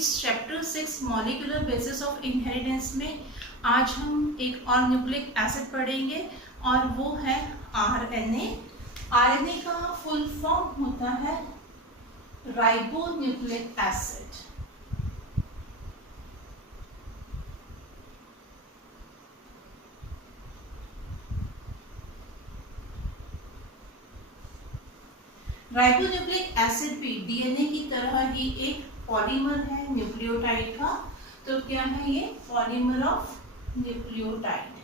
Chapter 6 molecular basis of inheritance में आज हम एक और न्यूक्लिक एसिड पढ़ेंगे और वो है आरएनए। आरएनए का फुल फॉर्म होता है ribo nucleic acid. Ribonucleic acid भी डीएनए की तरह ही एक पॉलीमर है न्यूक्लियोटाइड का। तो क्या है ये? Polymer of nucleotide.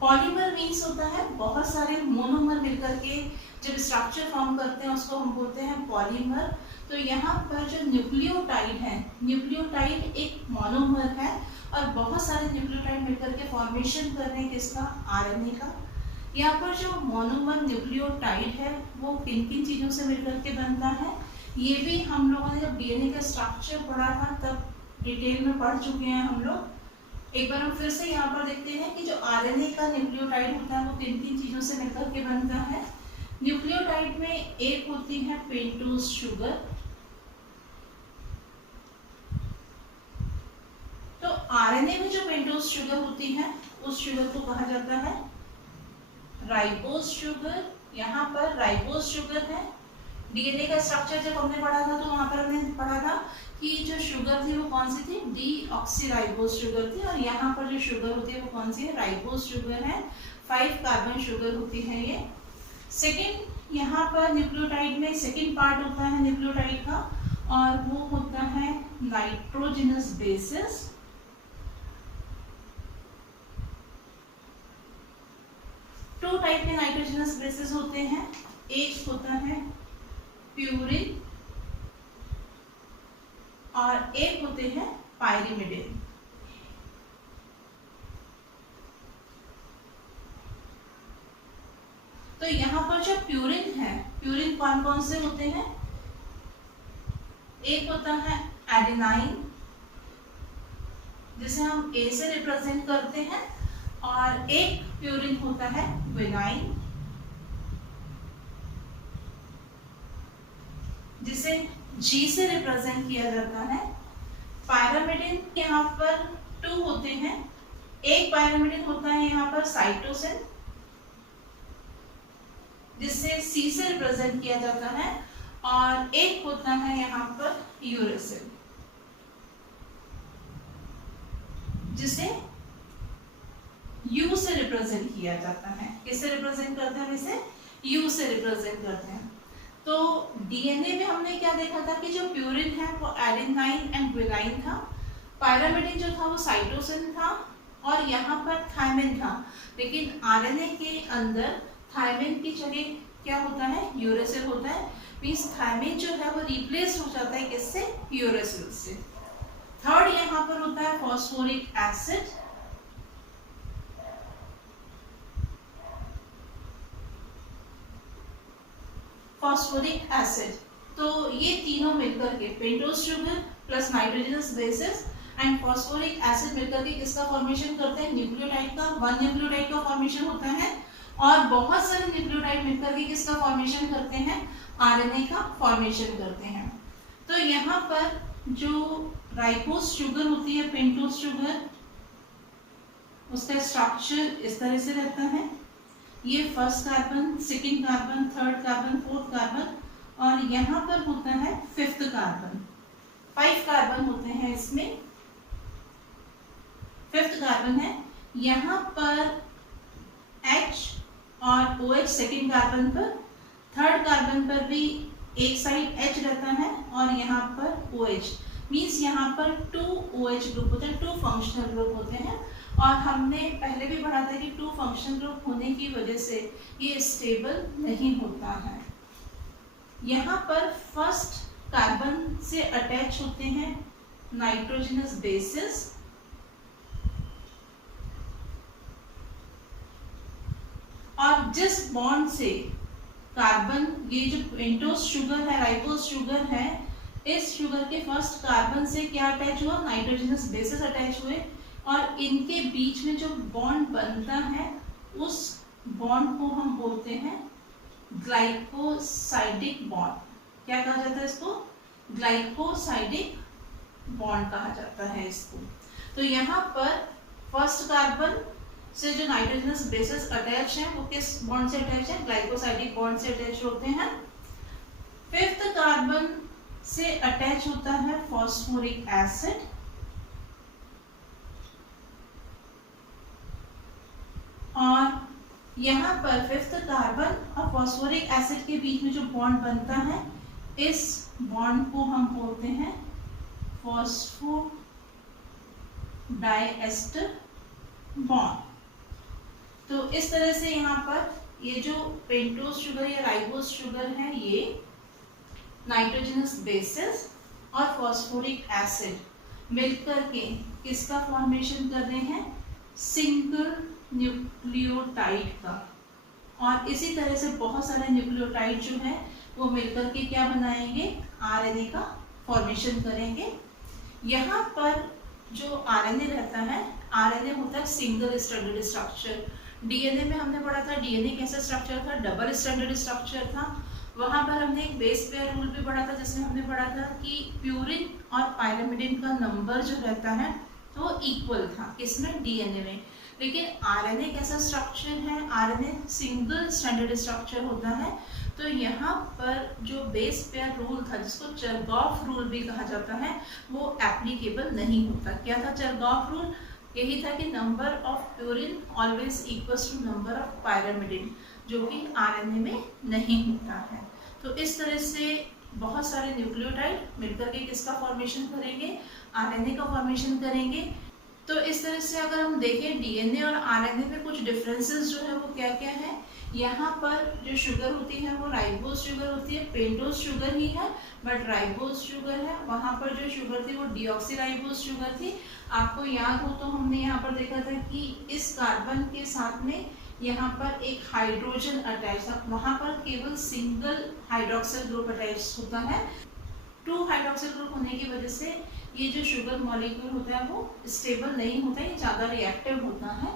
Polymer means होता है बहुत सारे मोनोमर मिलकर के जब स्ट्रक्चर फॉर्म करते हैं उसको हम बोलते हैं पॉलीमर। तो यहाँ पर जो न्यूक्लियोटाइड है, न्यूक्लियोटाइड एक मोनोमर है और बहुत सारे न्यूक्लियोटाइड मिलकर के फॉर्मेशन कर रहे हैं किसका? आरएनए का। यहाँ पर जो मोनोमर न्यूक्लियोटाइड है वो किन किन चीज़ों से मिलकर के बनता है, ये भी हम लोगों ने जब डीएनए का स्ट्रक्चर पढ़ा था तब डिटेल में पढ़ चुके हैं हम लोग। एक बार हम फिर से यहाँ पर देखते हैं कि जो आरएनए का न्यूक्लियोटाइड होता है वो किन किन चीज़ों से मिलकर के बनता है। न्यूक्लियोटाइड में एक होती है पेंटोज शुगर। तो आरएनए में जो पेंटोज शुगर होती है उस शुगर को कहा जाता है राइबोज शुगर। यहाँ पर राइबोज शुगर है। डीएनए का स्ट्रक्चर जब हमने पढ़ा था तो वहां पर हमने पढ़ा था कि जो शुगर थी वो कौन सी थी? डीऑक्सीराइबोज शुगर थी। और यहाँ पर जो शुगर होती है वो कौन सी है? राइबोज शुगर है। 5 कार्बन शुगर होती है ये। सेकेंड, यहाँ पर न्यूक्लियोटाइड में सेकेंड पार्ट होता है न्यूक्लियोटाइड का और वो होता है नाइट्रोजनस बेसिस। टू टाइप के नाइट्रोजनस बेसिस होते हैं। एक होता है प्यूरिन और एक होते हैं पायरिमिडिन। तो यहाँ पर जो प्यूरिन है, प्यूरिन कौन कौन से होते हैं? एक होता है एडेनाइन जिसे हम ए से रिप्रेजेंट करते हैं और एक प्यूरिन होता है विनाइन जिसे G से रिप्रेजेंट किया जाता है। पायरामिडिन यहाँ पर 2 होते हैं। एक पायरामिडिन होता है यहाँ पर साइटोसिन जिसे C से रिप्रेजेंट किया जाता है और एक होता है यहाँ पर यूरेसिल जिसे U से रिप्रेजेंट किया जाता है। किससे रिप्रेजेंट करते हैं? इसे U से रिप्रेजेंट करते हैं। तो डीएनए में हमने क्या देखा था कि जो प्यूरिन है वो एडेनाइन एंड ग्वानिन था। पायरामिडिन जो था वो साइटोसिन था और यहाँ पर थायमिन था। लेकिन आरएनए के अंदर थायमिन की जगह क्या होता है? यूरेसिल होता है। मींस थायमिन जो है वो रिप्लेस हो जाता है किससे? यूरेसिल से। थर्ड यहाँ पर होता है फॉस्फोरिक एसिड। फॉस्फोरिक एसिड, तो ये तीनों मिलकर के pentose sugar plus nitrogenous bases and phosphoric acid मिलकर के किसका फॉर्मेशन करते हैं? न्यूक्लियोटाइड का। 1 न्यूक्लियोटाइड का फॉर्मेशन होता है और बहुत सारे न्यूक्लियोटाइड मिलकर के किसका फॉर्मेशन करते हैं? आरएनए का फॉर्मेशन करते हैं। तो यहाँ पर जो राइबोज शुगर होती है, पेंटोज शुगर, उसका स्ट्रक्चर इस तरह से रहता है। ये first carbon, second carbon, third carbon, fourth carbon और यहाँ पर होता है 5th कार्बन। 5 कार्बन होते हैं इसमें। 5th कार्बन है। यहाँ पर H और OH सेकेंड कार्बन पर, थर्ड कार्बन पर भी एक साइड H रहता है और यहाँ पर OH। मीन्स यहाँ पर 2 OH ग्रुप होते हैं, 2 फंक्शनल ग्रुप होते हैं। और हमने पहले भी पढ़ा था कि 2 फंक्शनल ग्रुप होने की वजह से ये स्टेबल नहीं होता है। यहाँ पर फर्स्ट कार्बन से अटैच होते हैं नाइट्रोजनस बेसिस और जिस बॉन्ड से कार्बन, ये जो पेंटोज शुगर है, राइबोज शुगर है, इस शुगर के फर्स्ट कार्बन से क्या अटैच हुआ? नाइट्रोजनस बेसिस अटैच हुए और इनके बीच में जो बॉन्ड बनता है उस बॉन्ड को हम बोलते हैं ग्लाइकोसाइडिक बॉन्ड। क्या कहा जाता है इसको? ग्लाइकोसाइडिक बॉन्ड कहा जाता है इसको। तो यहाँ पर फर्स्ट कार्बन से जो नाइट्रोजनस बेसेस अटैच हैं वो किस बॉन्ड से अटैच है? ग्लाइकोसाइडिक बॉन्ड से अटैच होते हैं। फिफ्थ कार्बन से अटैच होता है फॉस्फोरिक एसिड, और यहाँ पर फिफ्थ कार्बन और फॉस्फोरिक एसिड के बीच में जो बॉन्ड बनता है इस बॉन्ड को हम बोलते हैं फॉस्फोडाइएस्टर बॉन्ड। तो इस तरह से यहाँ पर ये जो पेंटोज शुगर या राइबोज शुगर है ये नाइट्रोजनस बेसिस और फॉस्फोरिक एसिड मिलकर के किसका फॉर्मेशन कर रहे हैं? सिंगल न्यूक्लियोटाइड का। और इसी तरह से बहुत सारे न्यूक्लियोटाइड जो है वो मिलकर के क्या बनाएंगे? आरएनए का फॉर्मेशन करेंगे। यहाँ पर जो आरएनए रहता है, आरएनए होता है सिंगल स्ट्रैंडेड स्ट्रक्चर। डीएनए में हमने पढ़ा था डीएनए कैसा स्ट्रक्चर था? डबल स्ट्रैंडेड स्ट्रक्चर था। वहां पर हमने एक बेस पेयर रूल भी पढ़ा था जिसमें हमने पढ़ा था कि प्यूरिन और पायरामिडिन का नंबर जो रहता है वो इक्वल था, किसमें? डीएनए में। लेकिन आरएनए कैसा स्ट्रक्चर है? आरएनए सिंगल स्ट्रैंडेड स्ट्रक्चर होता है। तो यहाँ पर जो बेस पेयर रूल था जिसको चरगॉफ रूल भी कहा जाता है वो एप्लीकेबल नहीं होता। क्या था चरगॉफ रूल? यही था कि number of purine always equals to number of pyrimidine, जो कि आरएनए में नहीं होता है। तो इस तरह से बहुत सारे न्यूक्लियोटाइड मिलकर के किसका फॉर्मेशन करेंगे? आरएनए का फॉर्मेशन करेंगे। तो इस तरह से अगर हम देखें डीएनए और आरएनए में कुछ डिफरेंसेस जो है वो क्या क्या है? यहाँ पर जो शुगर होती है वो राइबोज शुगर होती है, पेंटोज शुगर ही है बट राइबोज शुगर है। वहाँ पर जो शुगर थी वो डीऑक्सीराइबोज शुगर थी। आपको याद हो तो हमने यहाँ पर देखा था कि इस कार्बन के साथ में यहाँ पर एक हाइड्रोजन अटैच था, वहाँ पर केवल सिंगल हाइड्रोक्सिल ग्रुप अटैच होता है। 2 हाइड्रोक्सिल ग्रुप होने की वजह से ये जो शुगर मॉलिक्यूल होता है वो स्टेबल नहीं होता है, ये ज़्यादा रिएक्टिव होता है।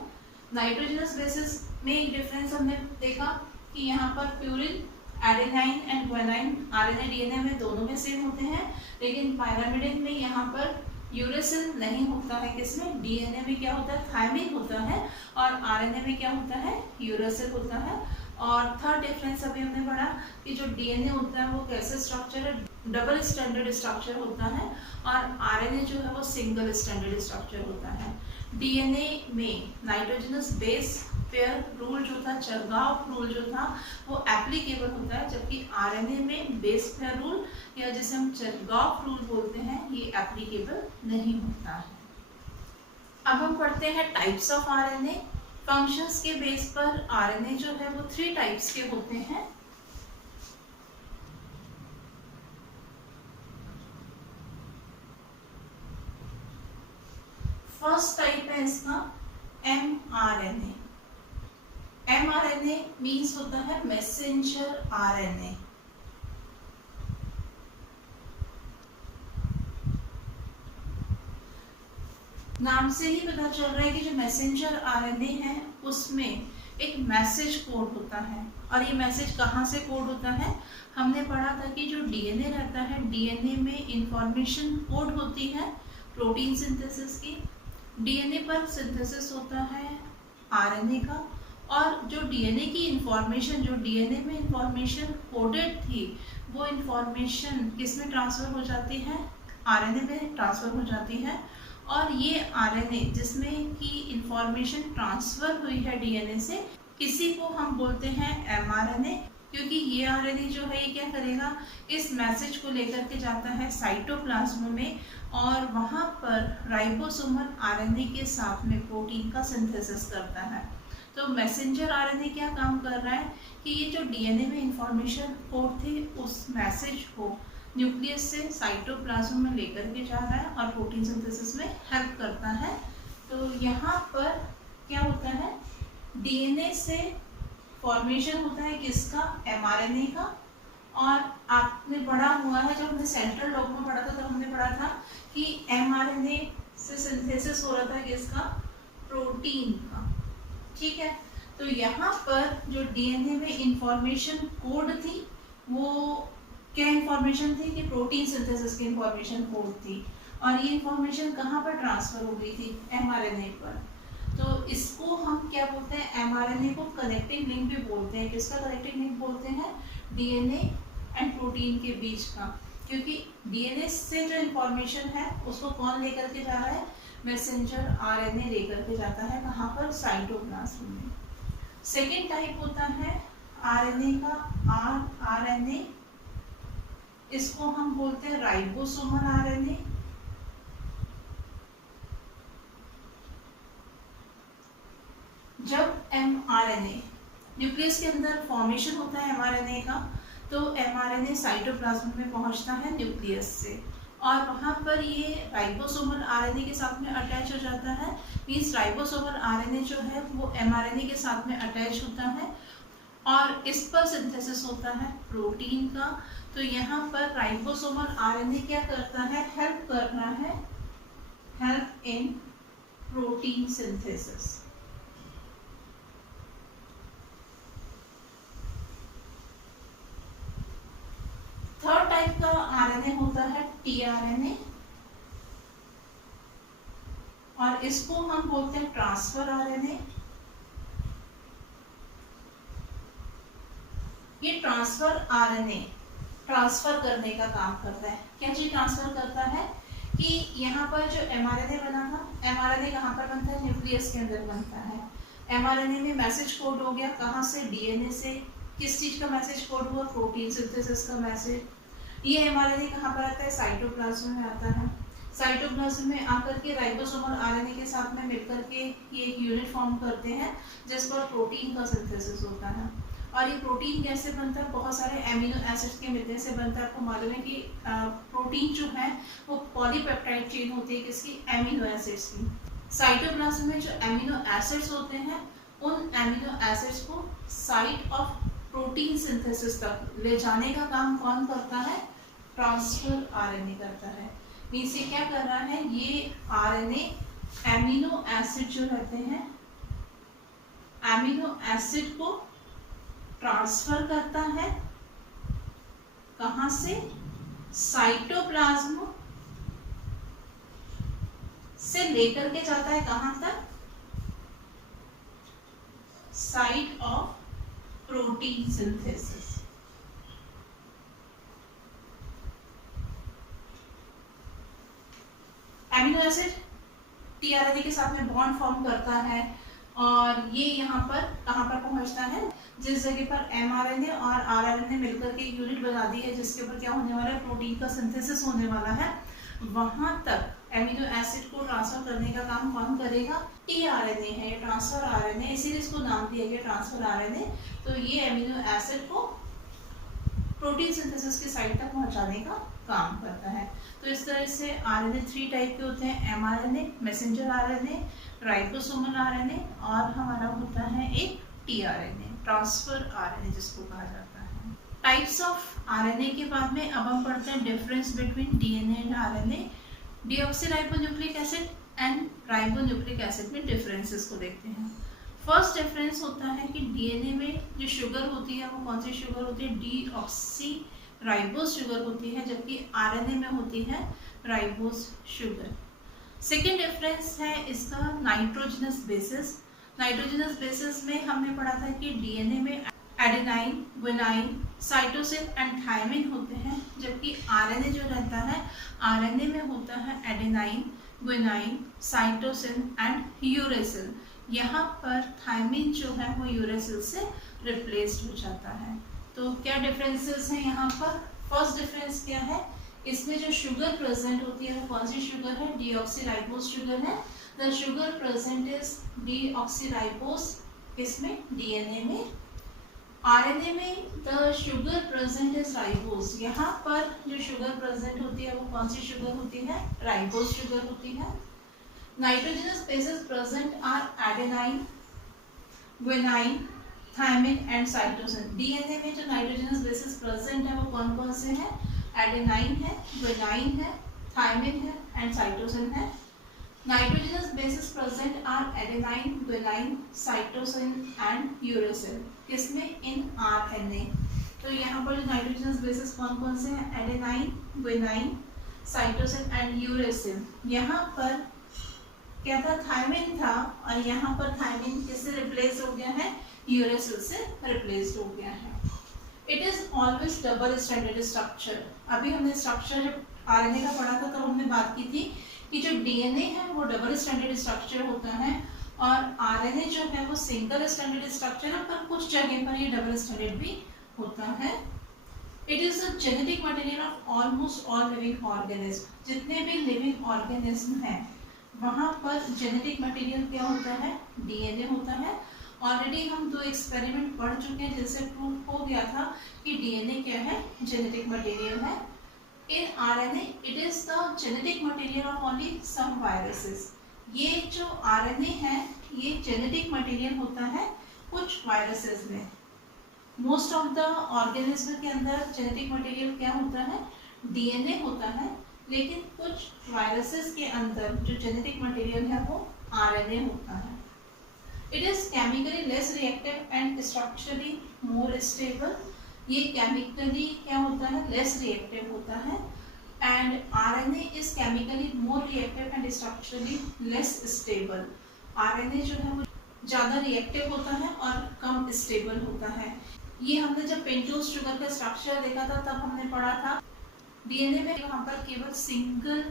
नाइट्रोजनस बेसिस में एक डिफरेंस हमने देखा कि यहाँ पर purine, adenine and guanine RNA DNA में दोनों में सेम होते हैं, लेकिन पायरामिडिन में यहाँ पर यूरेसिल नहीं होता है। किसमें? डीएनए में क्या होता है? थायमिन होता है, और आरएनए में क्या होता है? यूरेसिल होता है। और थर्ड डिफरेंस अभी हमने पढ़ा कि जो डीएनए होता है वो कैसे स्ट्रक्चर है? डबल स्ट्रैंडेड स्ट्रक्चर होता है, और आरएनए जो है वो सिंगल स्ट्रैंडेड स्ट्रक्चर होता है। डीएनए में नाइट्रोजनस बेस पेयर रूल जो था, चरगॉफ रूल जो था वो एप्लीकेबल होता है, जबकि आरएनए में बेस पेयर रूल या जिसे हम चरगॉफ रूल बोलते हैं ये एप्लीकेबल नहीं होता है। अब हम पढ़ते हैं टाइप्स ऑफ आरएनए। फंक्शंस के बेस पर आरएनए जो है वो 3 टाइप्स के होते हैं। फर्स्ट टाइप है इसका एमआरएनए। एमआरएनए मीन्स होता है मैसेंजर आरएनए। नाम से ही पता चल रहा है कि जो मैसेंजर आरएनए है उसमें एक मैसेज कोड होता है। और ये मैसेज कहाँ से कोड होता है? हमने पढ़ा था कि जो डीएनए रहता है डीएनए में इंफॉर्मेशन कोड होती है प्रोटीन सिंथेसिस की। डीएनए पर सिंथेसिस होता है आरएनए का, और जो डीएनए की इंफॉर्मेशन, जो डीएनए में इंफॉर्मेशन कोडेड थी वो इंफॉर्मेशन किस में ट्रांसफ़र हो जाती है? आरएनए में ट्रांसफ़र हो जाती है। और ये आरएनए जिसमें की इंफॉर्मेशन ट्रांसफ़र हुई है डीएनए से, इसी को हम बोलते हैं एमआरएनए। क्योंकि ये आरएनए जो है ये क्या करेगा? इस मैसेज को लेकर के जाता है साइटोप्लाज्म में, और वहाँ पर राइबोसोमल आरएनए के साथ में प्रोटीन का सिंथेसिस करता है। तो मैसेंजर आरएनए क्या काम कर रहा है कि ये जो डीएनए में इंफॉर्मेशन कोड थी उस मैसेज को न्यूक्लियस से साइटोप्लाज्म में लेकर के जा रहा है और प्रोटीन सिंथेसिस में हेल्प करता है। तो यहाँ पर क्या होता है? डीएनए से फॉर्मेशन होता है किसका? एमआरएनए का। और आपने पढ़ा हुआ है, जब हमने सेंट्रल डॉग्मा पढ़ा था तब हमने पढ़ा था कि एमआरएनए से सिंथेसिस हो रहा था किसका? प्रोटीन का। ठीक है, तो यहाँ पर जो डीएनए में इंफॉर्मेशन कोड थी वो क्या इंफॉर्मेशन थी कि प्रोटीन सिंथेसिस की इंफॉर्मेशन कोड थी, और ये इंफॉर्मेशन कहाँ पर ट्रांसफर हो गई थी, एमआरएनए पर। तो इसको हम क्या बोलते हैं, एमआरएनए को कनेक्टिंग लिंक भी बोलते हैं। किसका कनेक्टिंग लिंक बोलते हैं, डीएनए एंड प्रोटीन के बीच का, क्योंकि डीएनए से जो इंफॉर्मेशन है उसको कौन लेकर के जा रहा है, मैसेंजर आरएनए लेकर के जाता है, कहाँ पर, साइटोप्लाज्म में। सेकेंड टाइप होता है आरएनए का, आरएनए, इसको हम बोलते हैं राइबोसोमल आरएनए। जब एमआरएनए न्यूक्लियस के अंदर फॉर्मेशन होता है एमआरएनए का, तो एमआरएनए साइटोप्लाज्म में पहुंचता है न्यूक्लियस से, और वहां पर ये राइबोसोमल आरएनए के साथ में अटैच हो जाता है। मींस राइबोसोमल आरएनए जो है वो एमआरएनए के साथ में अटैच होता है, और इस पर सिंथेसिस होता है प्रोटीन का। तो यहाँ पर राइबोसोमल आरएनए क्या करता है, हेल्प कर रहा है, help in protein synthesis. Third type का आरएनए होता है टीआरएनए, और इसको हम बोलते हैं ट्रांसफर आरएनए। ये ट्रांसफर आरएनए ट्रांसफर करने का काम करता है। क्या चीज ट्रांसफर करता है कि यहाँ पर जो एमआरएनए बना था, एमआरएनए कहाँ पर बनता है, न्यूक्लियस के अंदर बनता है। एमआरएनए में मैसेज कोड हो गया, कहाँ से, डीएनए से। किस चीज का मैसेज कोड हुआ, प्रोटीन सिंथेसिस का मैसेज। ये एमआरएनए कहाँ पर आता है, साइटोप्लाज्म में आता है। साइटोप्लाज्म में आकर के राइबोसोमल आरएनए के साथ में मिलकर के ये एक यूनिट फॉर्म करते हैं जिस पर प्रोटीन का सिंथेसिस होता है। और ये प्रोटीन कैसे बनता है, बहुत सारे एमिनो एसिड्स के मिलने से बनता है। आपको मालूम है कि प्रोटीन जो है वो पॉलीपेप्टाइड चेन होती है, किसकी, एमिनो एसिड्स की। साइटोप्लाज्म में जो एमिनो एसिड्स होते हैं, उन एमिनो एसिड्स को साइट ऑफ प्रोटीन सिंथेसिस तक ले जाने का काम कौन करता है, ट्रांसफर आरएनए करता है। मींस ये क्या कर रहा है, ये आरएनए एमिनो एसिड जो रहते हैं, एमिनो एसिड को ट्रांसफर करता है, कहां से, साइटोप्लाज्म से लेकर के जाता है कहां तक, site of protein synthesis. Amino acid tRNA के साथ में बॉन्ड फॉर्म करता है, और ये यहाँ पर कहाँ पर पहुंचता है, जिस जगह पर एमआरएनए और आरएनए मिलकर के यूनिट बना दी है जिसके ऊपर क्या होने वाला है, प्रोटीन का सिंथेसिस होने वाला है, वहां तक एमिनो एसिड को ट्रांसफर करने का काम कौन करेगा, टीआरएनए है, ट्रांसफर आरएनए, इसीलिए इसको नाम दिया गया ट्रांसफर आरएनए। तो ये एमिनो एसिड को प्रोटीन सिंथेसिस की साइट तक पहुंचाने का काम करता है। तो इस तरह से आरएनए 3 टाइप के होते हैं, mRNA, messenger RNA, ribosomal RNA, और हमारा होता है एक टीआरएनए, ट्रांसफर आरएनए जिसको कहा जाता है। टाइप्स ऑफ आरएनए के बाद में अब हम पढ़ते हैं difference between DNA and RNA. Deoxyribonucleic acid and ribonucleic acid में डिफरेंसेस को देखते हैं। फर्स्ट डिफरेंस होता है कि डीएनए में जो शुगर होती है वो कौन सी शुगर होती है, डीऑक्सीराइबोस शुगर होती है, जबकि आरएनए में होती है राइबोस शुगर। सेकेंड डिफरेंस है इसका नाइट्रोजनस बेसिस। नाइट्रोजनस बेसिस में हमने पढ़ा था कि डीएनए में adenine, guanine, cytosine and thymine होते हैं, जबकि आरएनए जो रहता है, आरएनए में होता है adenine, guanine, cytosine and uracil. यहाँ पर थायमिन जो है वो यूरेसिल से रिप्लेस्ड हो जाता है। तो क्या डिफरेंसेस हैं यहाँ पर, फर्स्ट डिफरेंस क्या है, इसमें जो शुगर प्रेजेंट होती है वो कौन सी शुगर है, डीऑक्सीराइबोस शुगर है। The sugar present is deoxyribose, किसमें, डीएनए में। आरएनए में the sugar present is ribose, यहाँ पर जो शुगर प्रेजेंट होती है वो कौन सी शुगर होती है, राइबोस शुगर होती है। Nitrogenous bases present are adenine, guanine, thymine and cytosine. DNA में जो नाइट्रोजनस बेसिस प्रेजेंट है वो कौन कौन से हैं, एडेनाइन है, गुआनिन है, थायमिन है एंड साइटोसिन है। Nitrogenous bases present are adenine, guanine, cytosine and uracil. किसमें? In RNA. तो यहाँ पर जो नाइट्रोजनस बेसिस कौन कौन से हैं? Adenine, guanine, cytosine and uracil. यहाँ पर क्या था? थायमिन था, और यहाँ पर थायमिन किससे रिप्लेस हो गया है? यूरेसिल से रिप्लेस हो गया है। It is always double stranded structure. अभी हमने स्ट्रक्चर जब आरएनए का पढ़ा था तब हमने बात की थी कि जो डीएनए है वो डबल स्ट्रैंडेड स्ट्रक्चर होता है, और आरएनए जो है वो सिंगल स्ट्रैंडेड स्ट्रक्चर है, पर कुछ जगह पर ये डबल स्ट्रैंडेड भी होता है। It is the genetic material of almost all living organism. जितने भी लिविंग ऑर्गेनिज्म हैं वहाँ पर जेनेटिक मटेरियल क्या होता है? डीएनए होता है। ऑलरेडी हम 2 एक्सपेरिमेंट पढ़ चुके हैं जिससे प्रूफ हो गया था कि डीएनए क्या है? जेनेटिक मटेरियल है। In RNA it is the genetic material of only some viruses. ये जो आरएनए है ये जेनेटिक मटेरियल होता है कुछ वायरसेस में। मोस्ट ऑफ द ऑर्गेनिज्म के अंदर जेनेटिक मटेरियल क्या होता है? डीएनए होता है, लेकिन कुछ वायरसेस के अंदर जो जेनेटिक मटेरियल है वो आरएनए होता है। It is chemically less reactive and structurally more stable. ये केमिकली क्या होता है? लेस रिएक्टिव होता है, and RNA is chemically more reactive and structurally less stable. RNA जो है वो ज़्यादा रिएक्टिव होता है और कम स्टेबल होता है। ये हमने जब पेंटोज शुगर का स्ट्रक्चर देखा था तब हमने पढ़ा था डीएनए में यहाँ पर केवल सिंगल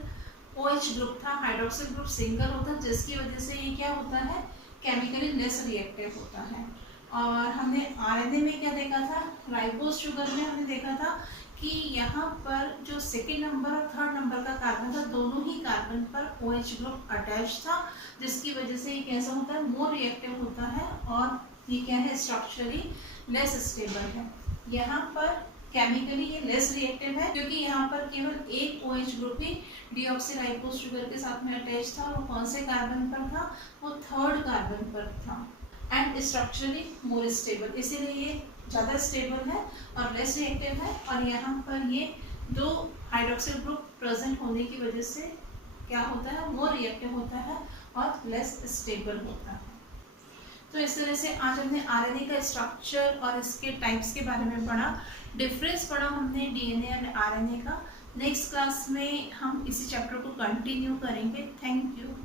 OH ग्रुप था, हाइड्रोक्सिल ग्रुप सिंगल होता है, जिसकी वजह से ये क्या होता है? केमिकली लेस रिएक्टिव होता है। और हमने आरएनए में क्या देखा था? राइबोज शुगर में हमने देखा था कि यहाँ पर जो सेकेंड नंबर और थर्ड नंबर का कार्बन था दोनों ही कार्बन पर OH ग्रुप अटैच था, जिसकी वजह से ये कैसा होता है? मोर रिएक्टिव होता है, और ये क्या है? स्ट्रक्चरली लेस स्टेबल है। यहाँ पर केमिकली ये लेस रिएक्टिव है क्योंकि यहाँ पर केवल एक OH ग्रुप ही डीऑक्सीराइबोज शुगर के साथ में अटैच था। वो कौन से कार्बन पर था? वो थर्ड कार्बन पर था। एंड स्ट्रक्चरली मोर स्टेबल, इसीलिए ये ज़्यादा स्टेबल है और लेस रिएक्टिव है। और यहाँ पर ये 2 हाइड्रोक्सिल ग्रुप प्रेजेंट होने की वजह से क्या होता है? मोर रिएक्टिव होता है और लेस स्टेबल होता है। तो इस तरह से आज हमने आरएनए का स्ट्रक्चर और इसके टाइप्स के बारे में पढ़ा, डिफरेंस पढ़ा हमने डीएनए और आरएनए का। नेक्स्ट क्लास में हम इसी चैप्टर को कंटिन्यू करेंगे। Thank you.